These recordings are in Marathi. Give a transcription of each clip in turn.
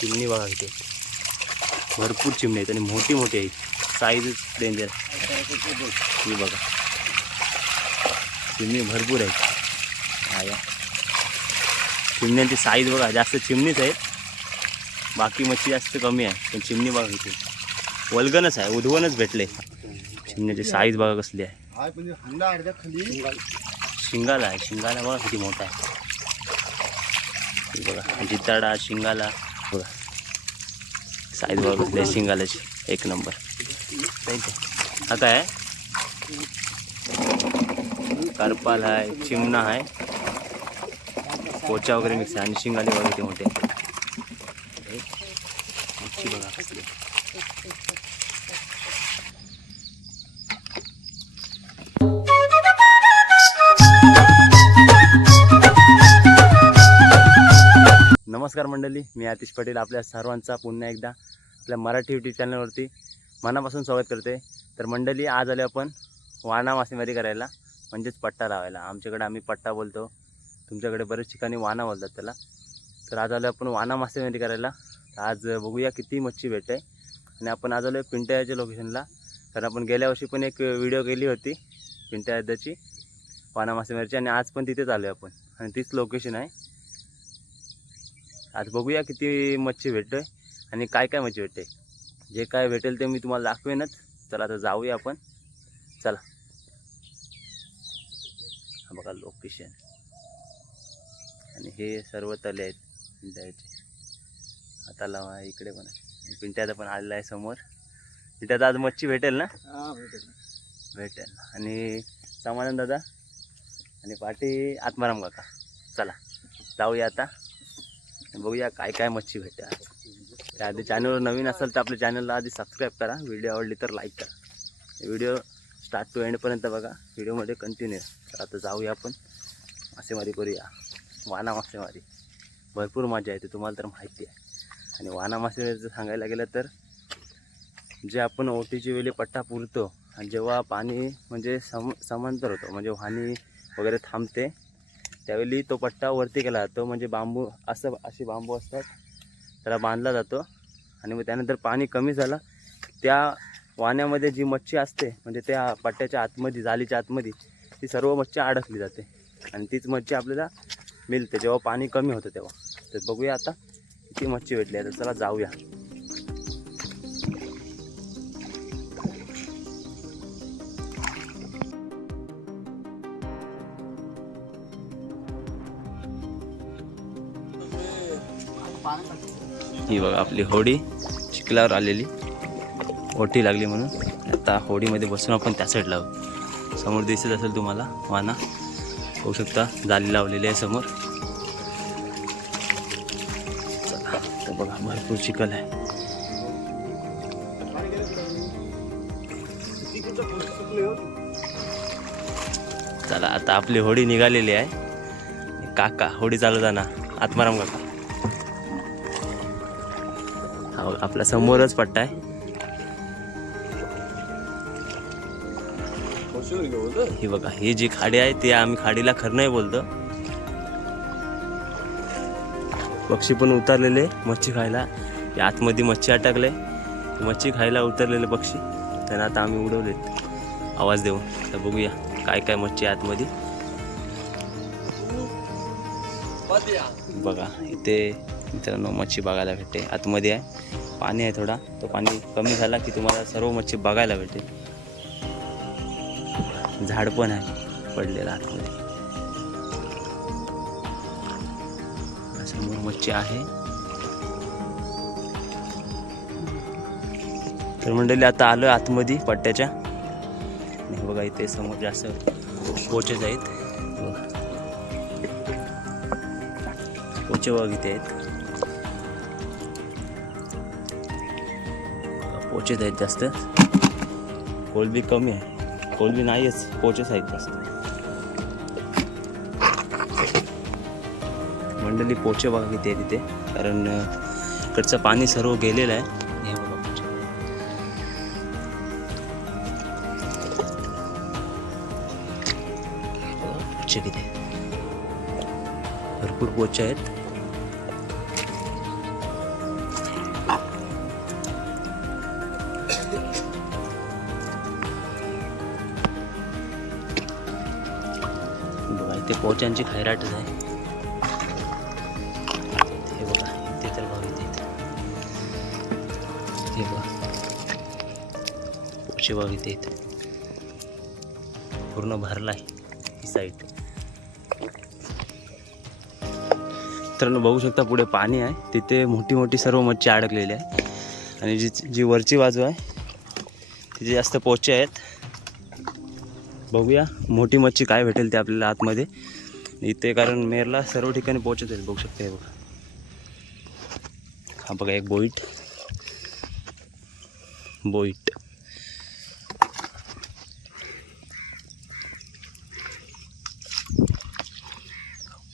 चिमणी बघा इथे. भरपूर चिमणी आहेत आणि मोठी मोठी आहेत. साईज डेंजर ही बघा. चिमणी भरपूर आहेत. चिमण्यांची साईज बघा जास्त चिमणीच आहेत. बाकी मच्छी जास्त कमी आहे पण चिमणी बघा इथे. वल्गनच आहे उधवणच भेटले. चिमण्याची साईज बघा कसली आहे. शिंगाला आहे शिंगाला बघा किती मोठा आहे. बघा जिताडा शिंगाला. साईज बघा कसली आहे शिंगालाची एक नंबर. Right आहे. हा काय करपाल आहे चिमणा आहे. पोचा वगैरे मिक्स आहे. आणि शिंगाले किती मोठे. नमस्कार मंडळी मी आतिश पटेल आपल्या सर्वांचा पुन्हा एकदा आपल्या मराठी यूट्यूब चॅनलवरती मनापासून स्वागत करते. तर मंडळी आज आले आपण वाणा मासेमारी करायला म्हणजेच पट्टा लावायला. आमच्याकडे आम्ही पट्टा बोलतो. तुमच्याकडे बरेच ठिकाणी वाणा बोलतात त्याला. तर आज आलो आपण वाणा मासेमारी करायला. आज बघूया किती मच्छी भेटते. आणि आपण आज आलो पिंटयाच्या लोकेशनला तर आपण गेल्या वर्षी पण एक व्हिडिओ केली होती पिंटयाची वाणा मासेमारीची. आणि आज पण तिथेच आलो आपण. आणि तीच लोकेशन आहे. आज बघूया किती मच्छी भेटतोय आणि काय काय मच्छी भेटते जे काय भेटेल ते मी तुम्हाला दाखवेनच. चला आता जाऊया आपण. चला. हा बघा लोकेशन आणि हे सर्व तले आहेत. पिंट्याचे. आता लावा इकडे पण. आहे पिंट्याचा पण आलेला आहे समोर. पिंट्यात आज मच्छी भेटेल ना? हा भेटेल. भेटेल. आणि समानंद दादा. आणि पाठी आत्माराम काका. चला. जाऊया आता. बघूया काय काय मच्छी भेटते. आज त्याआधी चॅनलवर नवीन असेल तर आपल्या चॅनलला आधी सबस्क्राईब करा. व्हिडिओ आवडली तर लाईक करा. व्हिडिओ स्टार्ट टू एंडपर्यंत बघा. व्हिडिओमध्ये कंटिन्यू तर आता जाऊया आपण. मासेमारी करूया. वाना मासेमारी. भरपूर मजा येते तुम्हाला तर माहिती आहे. आणि वाना मासेमारीचं सांगायला गेलं तर जे आपण ओटीची वेळी पट्टा पुरतो आणि जेव्हा पाणी म्हणजे सम समांतर होतो म्हणजे वाणी वगैरे थांबते त्यावेळी तो पट्टा वरती केला जातो. म्हणजे बांबू असं असे बांबू असतात. त्याला बांधला जातो. आणि मग त्यानंतर पाणी कमी झालं. त्या वाण्यामध्ये जी मच्छी असते म्हणजे त्या पट्ट्याच्या आतमध्ये जालीच्या आतमध्ये ती सर्व मच्छी अडकली जाते. आणि तीच मच्छी आपल्याला मिळते. जेव्हा पाणी कमी होतं तेव्हा. तर बघूया आता किती मच्छी भेटली आहे. तर चला जाऊया. ही बघा आपली होडी चिखलावर आलेली. ओटी लागली म्हणून. आता होडीमध्ये बसून आपण त्या साईडला आहोत. समोर दिसत असेल तुम्हाला वाना. होऊ शकता जाली लावलेली आहे समोर. चला बघा भरपूर चिखल आहे. चला आता आपली होडी निघालेली आहे. काका होडी चालवताना. आत्माराम काका. आपल्या समोरच पट्टा आहे. ही बघा ही जी खाडी आहे ती आम्ही खाडीला खरं बोलतो. पक्षी पण उतरलेले मच्छी खायला. आतमध्ये मच्छी अटकले. मच्छी खायला उतरलेले पक्षी. त्यांना आता आम्ही उडवलेत. आवाज देऊन. तर बघूया काय काय मच्छी आहे आतमध्ये. बघा इथे मित्रांनो मच्छी बघायला भेटते. आतमध्ये आहे. पाणी आहे थोडा. तो पाणी कमी झाला की तुम्हाला सर्व मच्छी बघायला भेटेल. झाड पण आहे पडलेलं आतमध्ये. समोर मच्छी आहे. तर मंडळी आता आलो आतमध्ये पट्ट्याच्या. आणि बघा इथे समोर जास्त पोचेच आहेत. पोचे बघा इथे आहेत. पोचेच आहेत जास्त. कोलबी कमी आहे. कोलबी नाहीच पोचेच आहेत जास्त. मंडळी पोचे बघा किती आहे तिथे कारण इकडचं पाणी सर्व गेलेलं आहे. पोचे. किती आहे. भरपूर पोचे आहेत. ते पोचांची खैराटच आहे हे बघा इथे तर भाव इथे हे बघा. पोचे भाव इथे इथे. पूर्ण भरला आहे ही साईड मित्रांनो बघू शकता पुढे पाणी आहे. तिथे मोठी मोठी सर्व मच्छी अडकलेली आहे. आणि जी जी वरची बाजू आहे तिथे जास्त पोचे आहेत. बघूया. मोठी मच्छी काय भेटेल ते आपल्याला आतमध्ये. इथे कारण मेरला सर्व ठिकाणी पोचत येईल बघू शकते हे बघा. हा बघा एक बोईट. बोईट.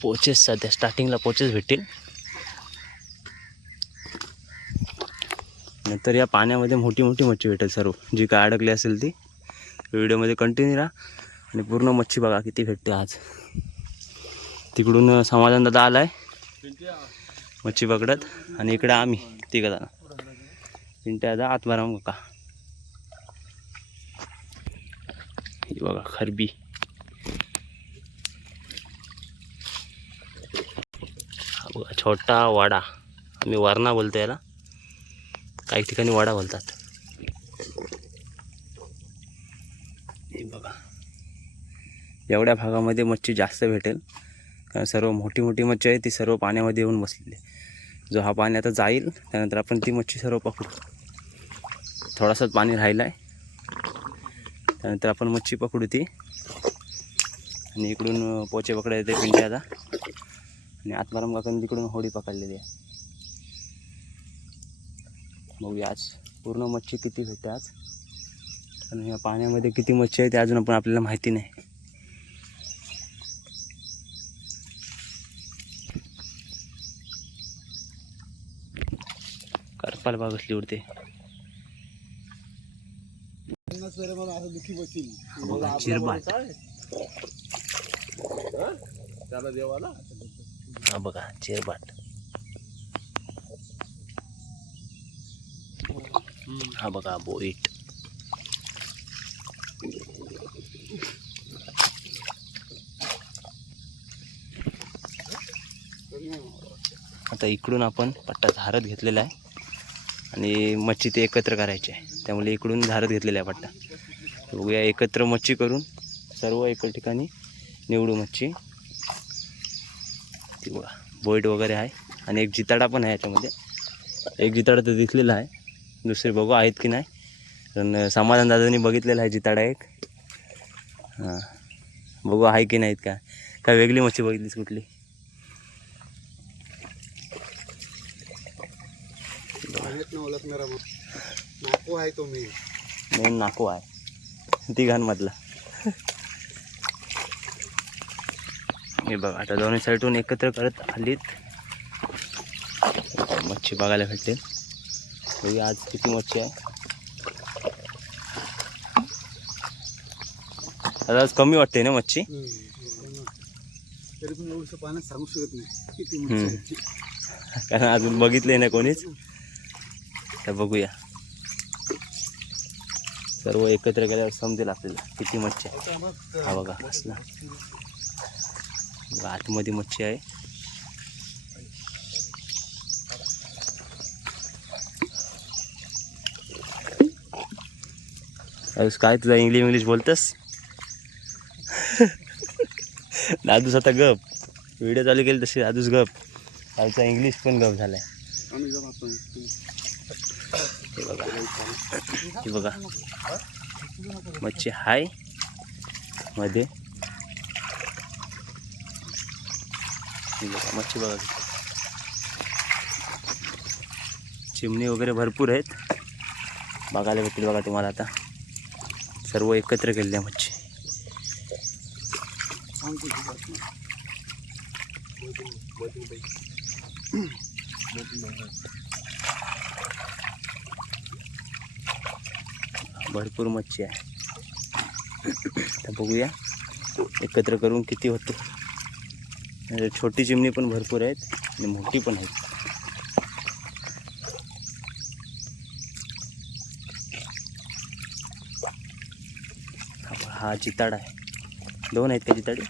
पोचेस सध्या स्टार्टिंगला पोचेस भेटतील. नंतर या पाण्यामध्ये मोठी मोठी मच्छी भेटेल सर्व. जी काय अडकली असेल ती. व्हिडिओमध्ये कंटिन्यू राहा. आणि पूर्ण मच्छी बघा किती भेटते आज. तिकडून समाधान दादा आलाय. मच्छी पकडत. आणि इकडे आम्ही तिघ जण. पिंट्या दादा आत्माराम का. ही बघा खरबी. बघा छोटा वाडा. आम्ही वारणा बोलतो याला. काही ठिकाणी वाडा बोलतात हे बघा एवढ्या भागामध्ये मच्छी जास्त भेटेल. कारण सर्व मोठी मोठी मच्छी आहे ती सर्व पाण्यामध्ये येऊन बसलेली जो हा पाणी आता जाईल त्यानंतर आपण ती मच्छी सर्व पकडू थोडासाच पाणी राहिलं आहे त्यानंतर आपण मच्छी पकडू ती. आणि इकडून पोचे पकडा येते पिंट्याचा आणि आत्माराम काकांनी तिकडून होडी पकडलेली आहे. बघूया आज पूर्ण मच्छी किती भेटते आज आणि या पाण्यामध्ये किती मच्छी आहे ते अजून आपण आपल्याला माहिती नाही. करपाल बाग असली उडते. मला बघा, चिरबाट हा बघा चेरबाट हा बघा बोईट. आता इकडून आपण पट्टा झारत घेतलेला आहे. आणि मच्छी ते एकत्र करायची. आहे त्यामुळे इकडून झारत घेतलेला आहे पट्टा. बघूया एकत्र मच्छी करून सर्व एका ठिकाणी निवडू मच्छी. ती बघा बोईट वगैरे आहे. आणि एक जिताडा पण आहे याच्यामध्ये. एक जिताडा तर दिसलेला आहे. दुसरे बघू आहेत की नाही. पण समाधान दादांनी बघितलेला आहे जिताडा एक. हां. बघू आहे की नाहीत का? काय वेगळी मच्छी बघितलीस कुठली? आहेत ना ओळखणारा मग नाको आहे तो मी. मेन नाको आहे. तिघांमधला. हे बघा आता दोन्ही साईडून एकत्र करत आलीत. मच्छी बघायला भेटेल बघूया आज किती मच्छी आहे? आता आज कमी वाटते ना मच्छी? तरी पण एवढं पाण्यात सांगू शकत नाही किती. कारण अजून बघितले नाही कोणीच. तर बघूया. सर्व एकत्र केल्यावर समजेल आपल्याला किती मच्छी आहे. हा बघा असला आतमध्ये मच्छी आहे. अरे काय तुझा इंग्लिश इंग्लिश बोलतस? दादूस आता गप. व्हिडिओ चालू केली तशी दादूस गप. आमचा इंग्लिश पण गप झालाय. हे बघा. हे बघा. मच्छी हाय. मध्ये. हे बघा मच्छी बघा. चिमणी वगैरे भरपूर आहेत. बघायला भेटतील बघा तुम्हाला आता. सर्व एकत्र केलेल्या मच्छी. भरपूर मच्छी आहे. तर बघूया. एकत्र करून किती होते. म्हणजे छोटी चिमणी पण भरपूर आहेत आणि मोठी पण आहेत. हा हा जिताड आहे. दोन आहेत का जिताडे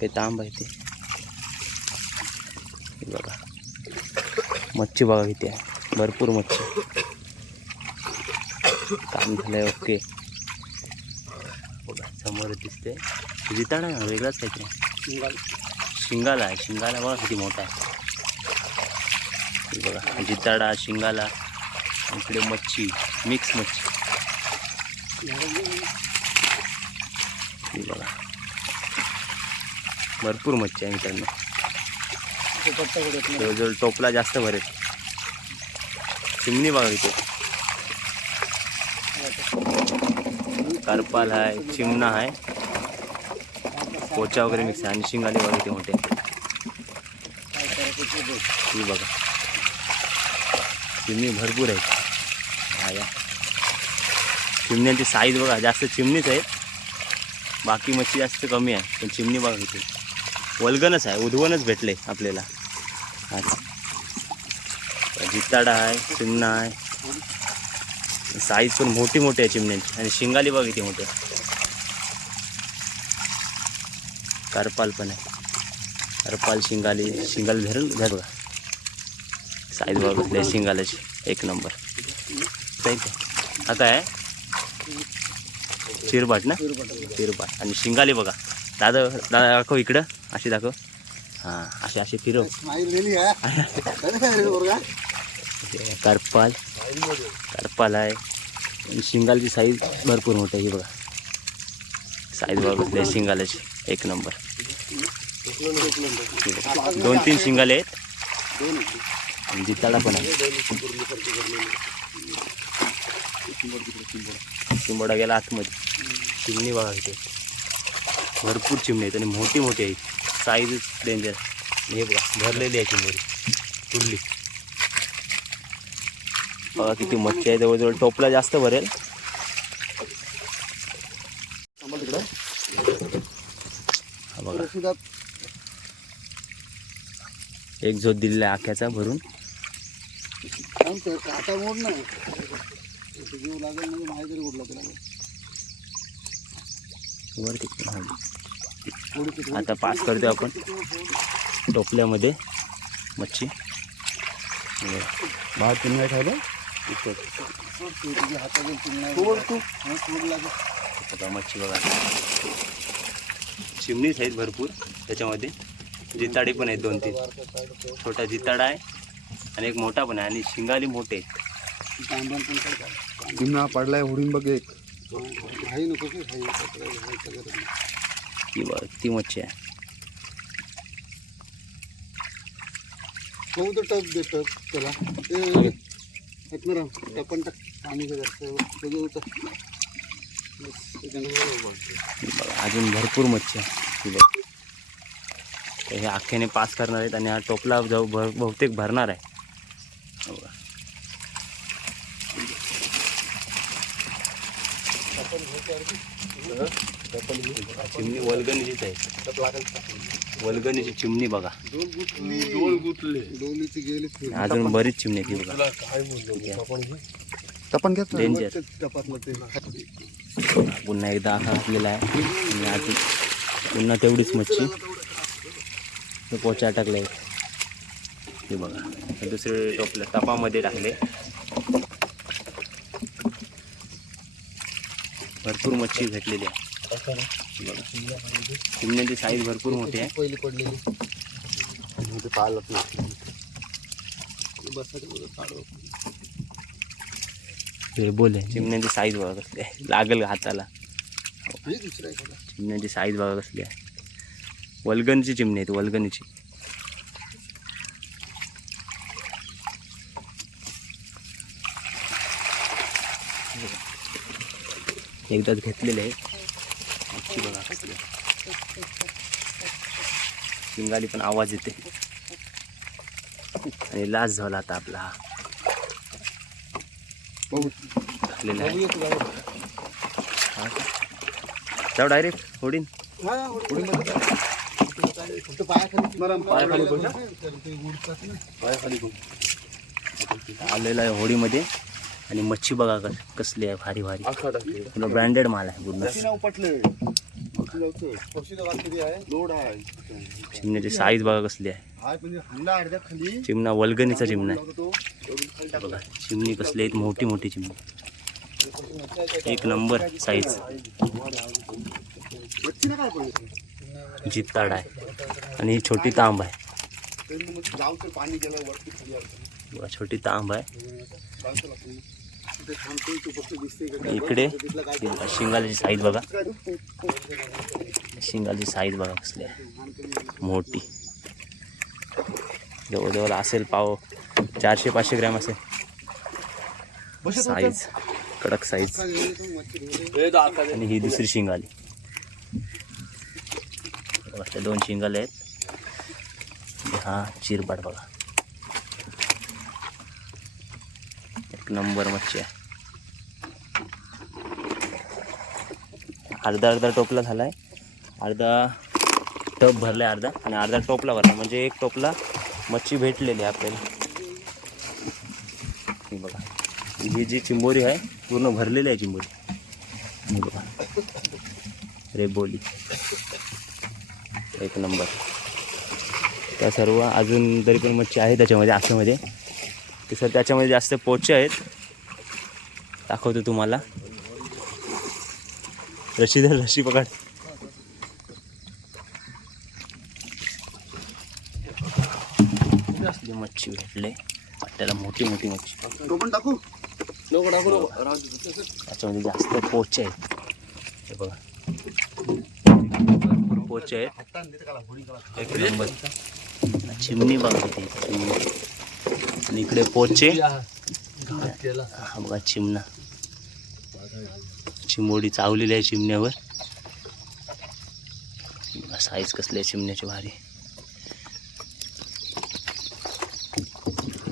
ते तांब आहे ते. बघा. मच्छी बघा किती आहे. भरपूर मच्छी. काम झालंय ओके बघा समोर दिसते जिताडा ना वेगळाच काहीतरी. शिंगाल. शिंगाला आहे शिंगाला बघा किती मोठा आहे. बघा जिताडा शिंगाला इकडे मच्छी मिक्स मच्छी. बघा. भरपूर मच्छी आहे मित्रांनो जवळजवळ टोपला जास्त भरेल. चिमणी बघा इथे. करपाल आहे चिमणा आहे. पोचा वगैरे मिक्स आहे. आणि शिंगाले बघा इथे मोठे. ही बघा. चिमणी भरपूर आहे. या. चिमण्यांची साईज बघा जास्त चिमणीच आहेत. बाकी मच्छी जास्त कमी आहे. पण चिमणी बघा इथे. वलगनच आहे. उधवनच भेटले आपल्याला. अच्छा जिताडा आहे चिमणा आहे. साईज पण मोठी मोठी आहे चिमण्यांची. आणि शिंगाली बघा किती मोठी. आहे करपाल पण आहे. करपाल शिंगाली शिंगाली धरून घ्या बघा. साईज बघा कसली शिंगाल्याची एक नंबर. काय ते? काय आहे? चिरबाट ना? चिरबाट. आणि शिंगाली बघा. दादा दादा दाखव इकडं. अशी दाखव. हां अशी अशी फिरव. करपाल. करपाल आहे. शिंगालची साईज भरपूर मोठी आहे ही बघा. साईज बघा आहे शिंगालाची. एक नंबर. दोन तीन शिंगाले आहेत. आणि जिताडा पण आहे. चिंबोडा गेला आतमध्ये. चिमणी बघा इथे. भरपूर चिमणी आहेत आणि मोठी मोठी आहेत. Size danger. हे बघा भरलेली आहे चिमणी. कुर्ली बघा किती मच्छी आहे. जवळजवळ टोपला जास्त भरेल. थांबा तिकडं. हा बघा. रशिदात एक झोत दिलेला आहे आख्याचा भरून. काटा मोड जीव लागेल म्हणजे आता पास करतोय आपण. टोपल्यामध्ये मच्छी. भात पुन्हा ठेवलं बघा मच्छी बघा. चिमणीच आहेत भरपूर त्याच्यामध्ये. जिताडे पण आहेत दोन तीन. छोटा जिताडा आहे आणि एक मोठा पण आहे आणि शिंगाली मोठे आहेत. पुन्हा पडलाय उडून बघ एक. ती मच्छी आहे. तर टप दे टप त्याला टपन टाक पाणी बघा. अजून भरपूर मच्छी आहे. तर हे अख्ख्याने पास करणार आहेत आणि हा टोपला जाऊ भर बहुतेक भरणार आहे. हो बघा. चिमणी वल्गणीचीच आहे. वल्गणीची चिमणी बघा. अजून बरीच चिमणी ती बघा. टपन घ्या. ते. पुन्हा एकदा आखा घातलेला आहे. आणि अजून पुन्हा तेवढीच मच्छी. ते पोचा टाकले हे बघा. दुसरे टोपल्या तपामध्ये टाकले. भरपूर मच्छी भेटलेली आहे. बघा चिमण्यांची साईज भरपूर मोठी आहे पहिली पडलेली ते नाही बोल चिमण्यांची साईज बघा कसली आहे लागल हाताला चिमण्यांची साईज बघा कसली आहे वल्गनची चिमणी आहेत वल्गनीची एकदाच घेतलेले आहे मच्छी बघा कसली. शिंगाली पण आवाज येते. आणि लाच झाला आता आपला. हा झालेला आहे. हा? जाऊ डायरेक्ट होडीन? फक्त पायाखाली. आलेला आहे होडीमध्ये. आणि मच्छी बघा कस कसली आहे भारी भारी. तुला ब्रँडेड माल आहे पूर्ण. चिमण्याची साईज बघा कसली आहे. चिमणा वलगणीचा चिमणा आहे. बघा चिमणी कसली आहेत मोठी मोठी चिमणी. एक नंबर साईज जिताड जित्ताड आहे. आणि ही छोटी तांब आहे. छोटी तांब आहे. इकडे शिंगाल्याची शिंगाची साईज बघा. काय शिंगाची साईज बघा कसली आहे. मोठी. जवळजवळ असेल पाव चारशे पाचशे ग्रॅम असेल. साईज. कडक साईज. आणि ही दुसरी शिंगाली. दोन शिंगाले आहेत. हा चिरपाट बघा. नंबर मच्छी आहे. अर्धा अर्धा टोपला झालाय. अर्धा टप भरलाय अर्धा आणि अर्धा टोपला भरला म्हणजे एक टोपला मच्छी भेटलेली आहे आपल्याला. ही बघा. ही जी चिंबोरी आहे पूर्ण भरलेली आहे चिंबोरी. ही बघा. रेबोली एक नंबर. त्या सर्व अजून तरी पण मच्छी आहे त्याच्यामध्ये आखेमध्ये ते सर त्याच्यामध्ये जास्त पोचे आहेत. दाखवतो तुम्हाला. रशी धर रशी पकड. मच्छी भेटले. त्याला मोठी मोठी मच्छी. त्याच्यामध्ये जास्त पोचे आहेत. हे बघा. भरपूर पोचे आहेत. एक नंबर. चिमणी बघा. चिमणी. आणि इकडे पोचे. हा बघा चिमणा. चिमोडी चावलेली आहे चिमण्यावर. साईज कसली आहे चिमण्याची भारी.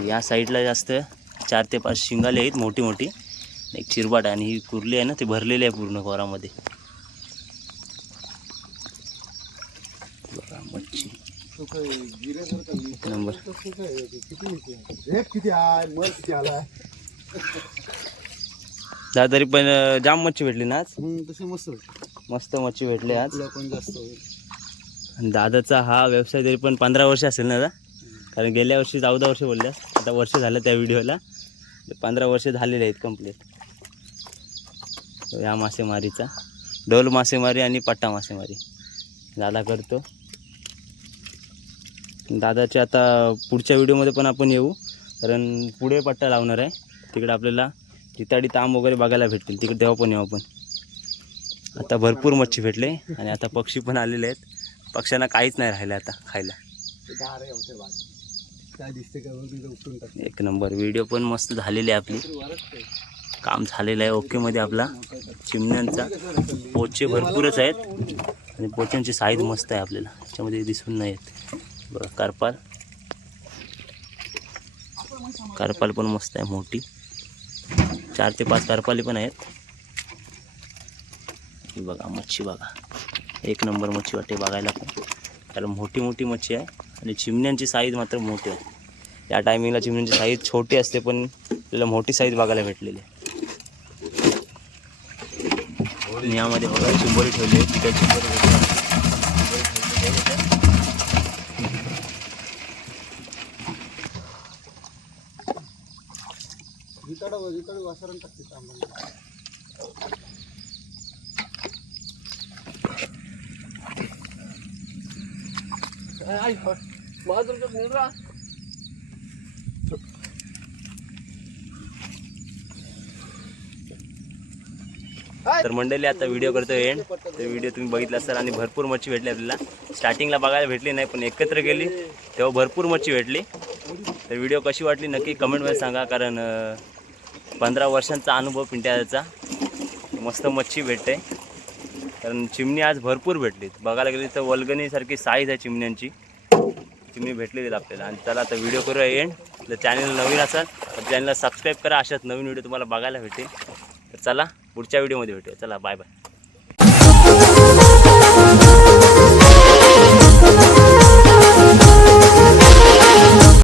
या साईडला जास्त चार ते पाच शिंगाले आहेत मोठी मोठी एक चिरबाट आणि ही कुर्ली आहे ना ती भरलेली आहे पूर्ण कोरामध्ये बघा मच्छी एक नंबर. रेप किती आहे? मल किती आलाय? जा तरी पण जाम मच्छी भेटली ना आज? तसे मस्त मस्त मच्छी भेटली आज. पण जास्त आणि दादाचा हा व्यवसाय तरी पण पंधरा वर्ष असेल ना दादा? कारण गेल्या वर्षी चौदा वर्ष बोलल्यास आता वर्ष झालं त्या व्हिडिओला. पंधरा वर्ष झालेले आहेत कंप्लीट या मासेमारीचा. डोल मासेमारी आणि पट्टा मासेमारी. दादा करतो. दादाचे आता पुढच्या व्हिडिओमध्ये पण आपण येऊ. कारण पुढे पट्टा लावणार आहे. तिकडे आपल्याला जिताडी ताम वगैरे बघायला भेटतील. तिकडे तेव्हा पण येऊ आपण. आता भरपूर मच्छी भेटले. आणि आता पक्षी पण आलेले आहेत. पक्ष्यांना काहीच नाही राहिलं आता खायला. एक नंबर. व्हिडिओ पण मस्त झालेली आहे आपली. काम झालेलं आहे ओकेमध्ये आपला. चिमण्यांचा. पोचे भरपूरच आहेत. आणि पोच्यांची साईज मस्त आहे आपल्याला. त्याच्यामध्ये दिसून नाही येत. बघा कारपाल. कारपाल पण मस्त आहे मोठी. चार ते पाच कारपाली पण आहेत. ही बघा मच्छी बघा. एक नंबर मच्छी वाटते बघायला पण. त्याला मोठी मोठी मच्छी आहे आणि चिमण्यांची साईज मात्र मोठी आहे. या टायमिंगला चिमण्यांची साईज छोटी असते पण आपल्याला मोठी साईज बघायला भेटलेली आहे. यामध्ये बघा चिंबोरी ठेवली आहे. तिथे चिंबोरी ठेवलेली आहे इथे. जिताड वासरण टाकते तर मंडळी आता व्हिडिओ करतो एंड तर व्हिडिओ तुम्ही बघितला असाल आणि भरपूर मच्छी भेटली आपल्याला. स्टार्टिंगला बघायला भेटली नाही पण एकत्र गेली. तेव्हा भरपूर मच्छी भेटली. तर व्हिडिओ कशी वाटली नक्की कमेंटमध्ये सांगा कारण पंधरा वर्षांचा अनुभव पिंट्याचा. मस्त मच्छी भेटते. कारण चिमणी आज भरपूर भेटलीत. बघायला गेली तर वल्गनीसारखी साईज आहे चिमण्यांची. चिमणी भेटलेली आपल्याला. आणि चला आता व्हिडिओ करूया एंड जर चॅनल नवीन असाल तर चॅनलला सबस्क्राईब करा. अशाच नवीन व्हिडिओ तुम्हाला बघायला भेटेल. तर चला पुढच्या व्हिडिओमध्ये भेटूया. चला बाय बाय